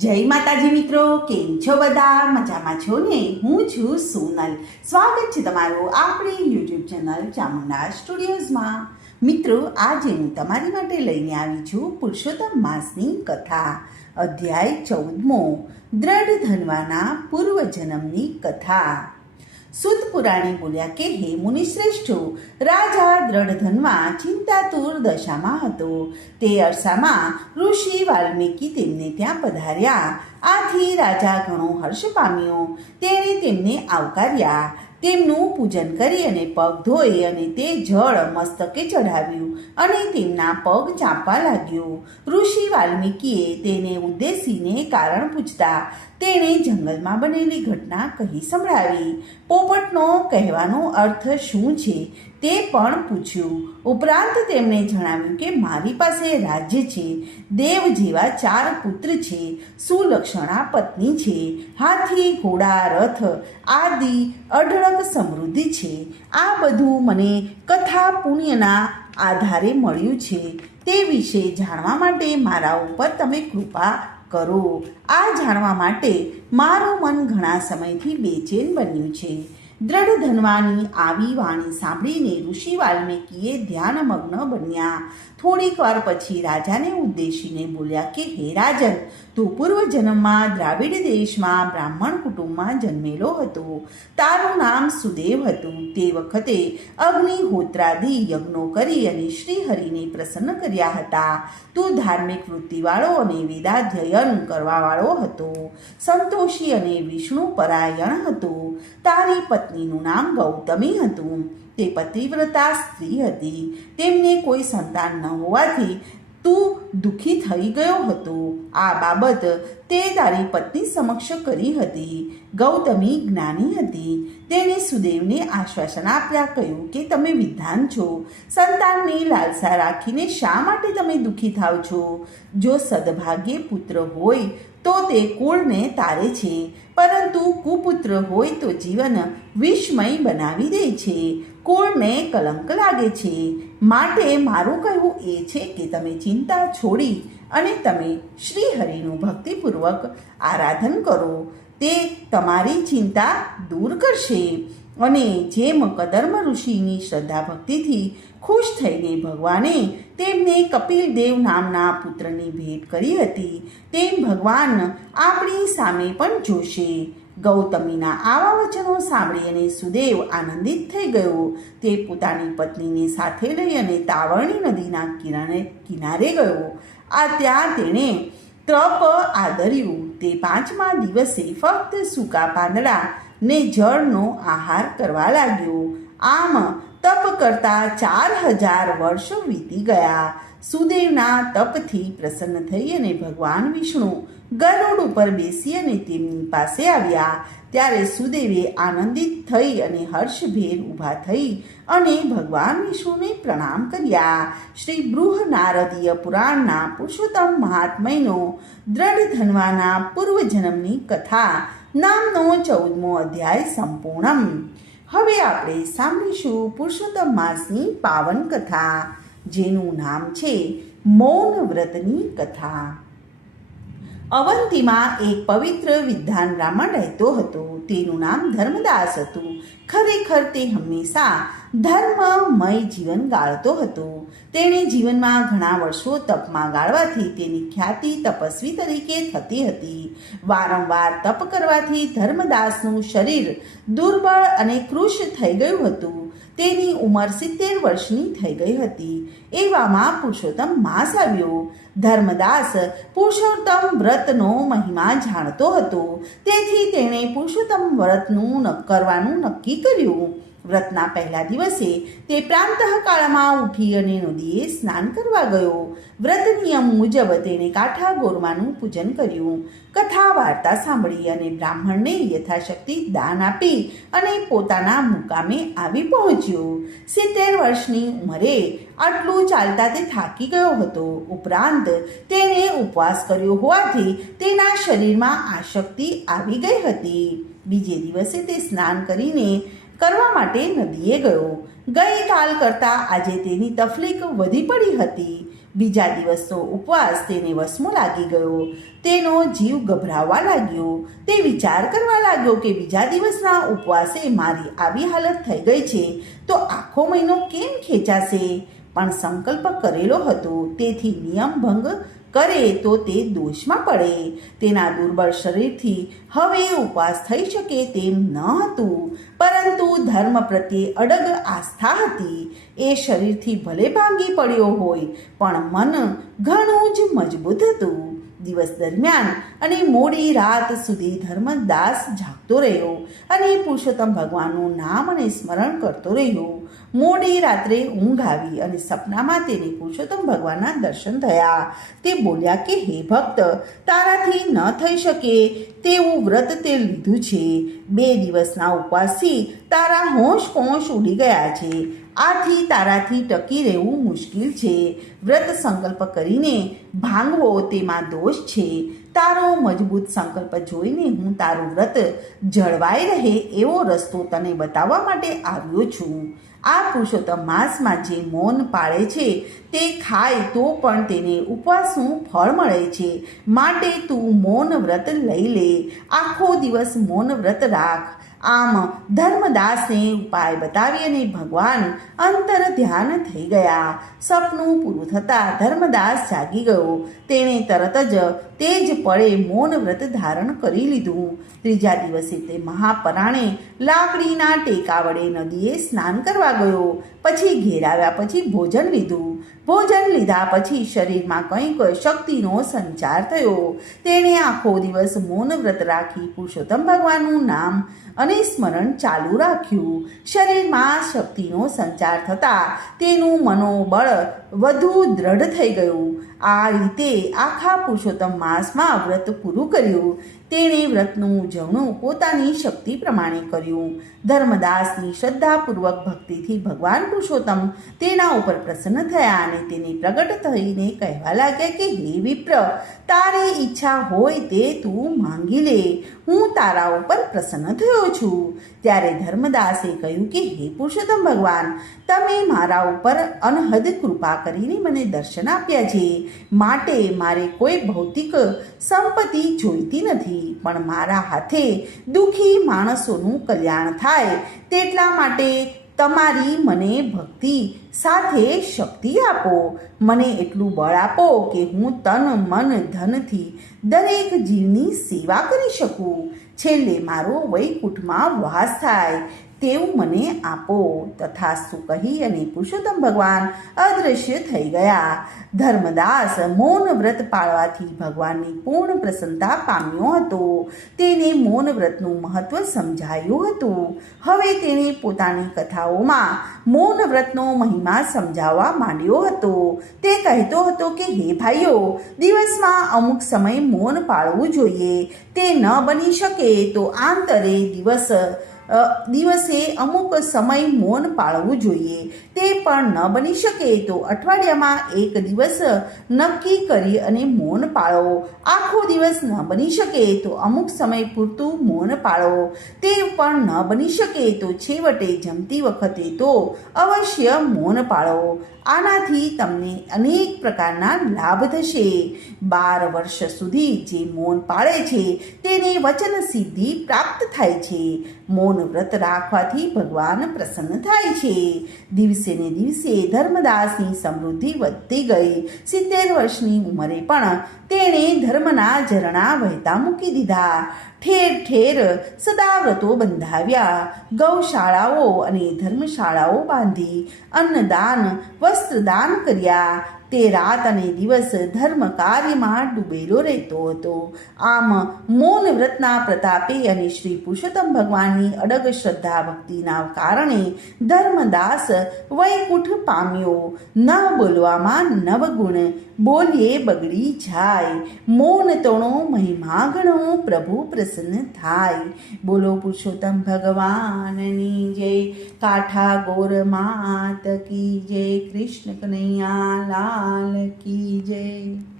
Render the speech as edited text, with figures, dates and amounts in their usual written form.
જય માતાજી મિત્રો, કેમ છો બધા? મજામાં છો ને? હું છું સોનલ. સ્વાગત છે તમારું આપણી યુટ્યુબ ચેનલ ચામુંડા સ્ટુડિયોઝમાં. મિત્રો, આજે હું તમારી માટે લઈને આવી છું પુરુષોત્તમ માસની કથા. અધ્યાય 14મો, દ્રઢ ધનવાના પૂર્વજન્મની કથા. સુત પુરાણી બોલ્યા કે હે મુનિશ્રેષ્ઠો, રાજા દ્રઢધનવા ચિંતાતુર દશામાં હતો. તે અરસામાં ઋષિ વાલ્મીકી તેમને ત્યાં પધાર્યા. આથી રાજા ઘણો હર્ષ પામ્યો. તેણે તેમને આવકાર્યા. તેમનું પૂજન કરી અને પગ ધોઈ અને તે જળ મસ્તકે ચઢાવ્યું અને તેમના પગ ચાંપવા લાગ્યો. ઋષિ વાલ્મીકીએ તેને ઉદ્દેશીને કારણ પૂછતા તેણે જંગલમાં બનેલી ઘટના કહી સંભળાવી. પોપટનો કહેવાનો અર્થ શું છે તે પણ પૂછ્યું. ઉપરાંત તેમણે જણાવ્યું કે મારી પાસે રાજ્ય છે, દેવ જેવા 4 પુત્ર છે, સુલક્ષણા પત્ની છે, હાથી, ઘોડા, રથ આદિ અઢળક સમૃદ્ધિ છે. આ બધું મને કથા પુણ્યના આધારે મળ્યું છે. તે વિશે જાણવા માટે મારા ઉપર તમે કૃપા કરો. આ જાણવા માટે મારું મન ઘણા સમયથી બેચેન બન્યું છે. દ્રઢ ધનવાની આવી વાણી સાંભળીને ઋષિ વાલ્મીકીએ ધ્યાનમગ્ન બન્યા. થોડીક વાર પછી રાજાને ઉદ્દેશીને બોલ્યા કે હે રાજન, તું પૂર્વજન્મમાં દ્રાવિડ દેશમાં બ્રાહ્મણ કુટુંબમાં જન્મેલો હતો. તારું નામ સુદેવ હતું. તે વખતે અગ્નિહોત્રાદિ યજ્ઞો કરી અને શ્રીહરિને પ્રસન્ન કર્યા હતા. તું ધાર્મિક વૃત્તિવાળો અને વેદાધ્યયન કરવાવાળો હતો. સંતોષી અને વિષ્ણુ પરાયણ હતો. તારી પત્નીનું નામ ગૌતમી હતું. તે પતિવ્રતા સ્ત્રી હતી. તેમને કોઈ સંતાન ન હોવાથી તું દુઃખી થઈ ગયો હતો. આ બાબત તે તારી પત્ની સમક્ષ કરી હતી. ગૌતમી જ્ઞાની હતી. તેણે સુદેવને આશ્વાસન આપ્યા, કહ્યું કે તમે વિદ્વાન છો. સંતાનની લાલસા રાખીને શા માટે તમે દુઃખી થાવ છો? જો સદભાગ્યે પુત્ર હોય તો તે કુળને તારે છે, પરંતુ કુપુત્ર હોય તો જીવન વિસ્મય બનાવી દે છે, કુળને કલંક લાગે છે. માટે મારું કહેવું એ છે કે તમે ચિંતા છોડી અને તમે શ્રીહરિનું ભક્તિપૂર્વક આરાધન કરો. તે તમારી ચિંતા દૂર કરશે. અને જેમ કદર્મ ઋષિની શ્રદ્ધા ભક્તિથી ખુશ થઈને ભગવાને તેમને કપિલદેવ નામના પુત્રની ભેટ કરી હતી, તેમ ભગવાન આપણી સામે પણ જોશે. ગૌતમીના આવા વચનો સાંભળી અને સુદેવ આનંદિત થઈ ગયો. તે પોતાની પત્નીને સાથે લઈ અને તાવર્ણી નદીના કિનારે ગયો. ત્યાં તેણે તપ આદર્યું. તે 5મા દિવસે ફક્ત સૂકા પાંદડા ને જળનો આહાર કરવા લાગ્યો. આમ તપ કરતા 4000 વર્ષો વીતી ગયા. સુદેવના તપથી પ્રસન્ન થઈ અને ભગવાન વિષ્ણુ ગરુડ ઉપર બેસી અને તેમની પાસે આવ્યા. ત્યારે સુદેવે આનંદિત થઈ અને હર્ષભેર ઊભા થઈ અને ભગવાન વિષ્ણુને પ્રણામ કર્યા. શ્રી બૃહ નારદીય પુરાણના પુરુષોત્તમ મહાત્મયનો દ્રઢ ધનવાના પૂર્વજન્મની કથા નામનો 14મો અધ્યાય સંપૂર્ણમ. હવે આપણે સાંભળીશું પુરુષોત્તમ માસની પાવન કથા, જેનું નામ છે મૌન વ્રતની કથા. અવંતીમાં એક પવિત્ર વિદ્વાન બ્રાહ્મણ રહેતો હતો. તેનું નામ ધર્મદાસ હતું. ખરેખર તે હંમેશા ધર્મમય જીવન ગાળતો હતો. તેણે જીવનમાં ઘણા વર્ષો તપમાં ગાળવાથી તેની ખ્યાતિ તપસ્વી તરીકે થતી હતી. વારંવાર તપ કરવાથી ધર્મદાસનું શરીર દુર્બળ અને કૃશ થઈ ગયું હતું. તેની ઉંમર 70 વર્ષની થઈ ગઈ હતી. એવામાં પુરુષોત્તમ માસ આવ્યો. ધર્મદાસ પુરુષોત્તમ વ્રતનો મહિમા જાણતો હતો. તેથી તેણે પુરુષોત્તમ વ્રતનું કરવાનું નક્કી કર્યું. વ્રતના પહેલા દિવસે તે પ્રાંતઃકાળમાં ઉઠી અને નદીએ સ્નાન કરવા ગયો. વ્રત નિયમ મુજબ તેણે કાંઠા ગોરમાનું પૂજન કર્યું, કથા વાર્તા સાંભળી અને બ્રાહ્મણને યથાશક્તિ દાન આપી અને પોતાના મુકામે આવી પહોંચ્યો. 70 વર્ષની ઉંમરે આટલું ચાલતા તે થાકી ગયો હતો. ઉપરાંત તેણે ઉપવાસ કર્યો હોવાથી તેના શરીરમાં આશક્તિ આવી ગઈ હતી. બીજે દિવસે તે સ્નાન કરવા માટે નદીએ ગયો. ગઈકાલ કરતાં આજે તેની તકલીફ વધી પડી હતી. બીજા દિવસનો ઉપવાસ તેને વશમાં લાગી ગયો. તેનો જીવ ગભરાવા લાગ્યો. તે વિચાર કરવા લાગ્યો કે બીજા દિવસના ઉપવાસે મારી આવી હાલત થઈ ગઈ છે તો આખો મહિનો કેમ ખેંચાશે? પણ સંકલ્પ કરેલો હતો, તેથી નિયમ ભંગ કરે તો તે દોષમાં પડે. તેના દુર્બળ શરીરથી હવે ઉપવાસ થઈ શકે તેમ ન હતું, પરંતુ ધર્મ પ્રત્યે અડગ આસ્થા હતી. એ શરીરથી ભલે ભાંગી પડ્યો હોય, પણ મન ઘણું જ મજબૂત હતું. દિવસ દરમિયાન અને મોડી રાત સુધી ધર્મદાસ જાગતો રહ્યો અને પુરુષોત્તમ ભગવાનનું નામ અને સ્મરણ કરતો રહ્યો. મોડી રાત્રે ઊંઘ આવી અને સપનામાં તેને પુરુષોત્તમ ભગવાનના દર્શન થયા. તે બોલ્યા કે હે ભક્ત, તારાથી ન થઈ શકે તેવું વ્રત તે લીધું છે. 2 દિવસના ઉપવાસથી તારા હોશ કોશ ઉડી ગયા છે. આથી તારાથી ટકી રહેવું મુશ્કેલ છે. વ્રત સંકલ્પ કરીને ભાંગવો તેમાં દોષ છે. તારો મજબૂત સંકલ્પ જોઈને હું તારું વ્રત જળવાઈ રહે એવો રસ્તો તને બતાવવા માટે આવ્યો છું. આ પુરુષોત્તમ માસમાં જે મૌન પાળે છે તે ખાય તો પણ તેને ઉપવાસનું ફળ મળે છે. માટે તું મૌન વ્રત લઈ લે. આખો દિવસ મૌન વ્રત રાખ. આમ ધર્મદાસને ઉપાય બતાવી અને ભગવાન અંતર ધ્યાન થઈ ગયા. સપનું પૂરું થતાં ધર્મદાસ જાગી ગયો. તેણે તરત જ તે જ પળે મૌન વ્રત ધારણ કરી લીધું. ત્રીજા દિવસે તે મહાપરાણે લાકડીના ટેકા વડે નદીએ સ્નાન કરવા ગયો. પછી ઘેર આવ્યા પછી ભોજન લીધું. ભોજન લીધા પછી શરીરમાં કંઈક શક્તિનો સંચાર થયો. તેણે આખો દિવસ મૌન વ્રત રાખી પુરુષોત્તમ ભગવાનનું નામ અને સ્મરણ ચાલુ રાખ્યું. શરીરમાં શક્તિનો સંચાર થતાં તેનું મનોબળ વધુ દ્રઢ થઈ ગયું. આ રીતે આખા પુરુષોત્તમ માસમાં વ્રત પૂરું કર્યું. તેણે વ્રતનું ઉજવણું પોતાની શક્તિ પ્રમાણે કર્યું. ધર્મદાસની શ્રદ્ધાપૂર્વક ભક્તિથી ભગવાન પુરુષોત્તમ તેના ઉપર પ્રસન્ન થયા અને તેને પ્રગટ થઈને કહેવા લાગ્યા કે હે વિપ્ર, તારી ઈચ્છા હોય તે તું માંગી લે. હું તારા ઉપર પ્રસન્ન થયો છું. ત્યારે ધર્મદાસે કહ્યું કે હે પુરુષોત્તમ ભગવાન, તમે મારા ઉપર અનહદ કૃપા કરીને મને દર્શન આપ્યા છે. માટે મારે કોઈ ભૌતિક સંપત્તિ જોઈતી નથી, પણ મારા હાથે દુઃખી માણસોનું કલ્યાણ થાય તેટલા માટે તમારી મને ભક્તિ સાથે શક્તિ આપો. મને એટલું બળ આપો કે હું તન મન ધનથી દરેક જીવની સેવા કરી શકું. છેલ્લે મારો વૈકુંઠમાં વાસ થાય તેવું મને આપો. તથાસ્તુ કહી અને પુરુષોત્તમ ભગવાન અદૃશ્ય થઈ ગયા. ધર્મદાસ મૌન વ્રત પાળવાથી ભગવાનની પૂર્ણ પ્રસન્નતા પામ્યો હતો. તેને મૌન વ્રતનું મહત્વ સમજાયું હતું. હવે તેણે પોતાની કથાઓમાં મૌન વ્રતનો મહિમા સમજાવવા માંડ્યો હતો. તે કહેતો હતો કે હે ભાઈઓ, દિવસમાં અમુક સમય મૌન પાળવું જોઈએ. તે ન બની શકે તો આંતરે દિવસે અમુક સમય મૌન પાળવું જોઈએ. તે પણ ન બની શકે તો અઠવાડિયામાં 1 દિવસ નક્કી કરી અને મૌન પાળો. આખો દિવસ ન બની શકે તો અમુક સમય પૂરતું મૌન પાળો. તે પણ ન બની શકે તો છેવટે જમતી વખતે તો અવશ્ય મૌન પાળો. આનાથી તમને અનેક પ્રકારના લાભ થશે. 12 વર્ષ સુધી જે મૌન પાળે છે તેને વચન સિદ્ધિ પ્રાપ્ત થાય છે. મૌન વ્રત રાખવાથી ભગવાન પ્રસન્ન થાય છે. દિવસે ને દિવસે ધર્મદાસની સમૃદ્ધિ વધતી ગઈ. 70 વર્ષની ઉંમરે પણ તેણે ધર્મના ઝરણા વહેતા મૂકી દીધા. ઠેર ઠેર સદાવ્રતો બંધાવ્યા. ગૌશાળાઓ અને ધર્મશાળાઓ બાંધી અન્નદાન વસ્ત્રદાન કર્યા. તે રાત અને દિવસ ધર્મ કાર્યમાં ડૂબેલો રહેતો હતો. આમ મૌન વ્રતના પ્રતાપે અને શ્રી પુરુષોત્તમ ભગવાનની અડગ શ્રદ્ધા ભક્તિના કારણે ધર્મદાસ વૈકુંઠ પામ્યો. ન બોલવામાં નવગુણ, બોલીએ બગડી જાય. મૌન તણો મહિમા ગણો, પ્રભુ પ્રસન્ન થાય. બોલો પુરુષોત્તમ ભગવાનની જય. કાઠા ગોર માત કી જય. કૃષ્ણ કનૈયા લાલ की जय।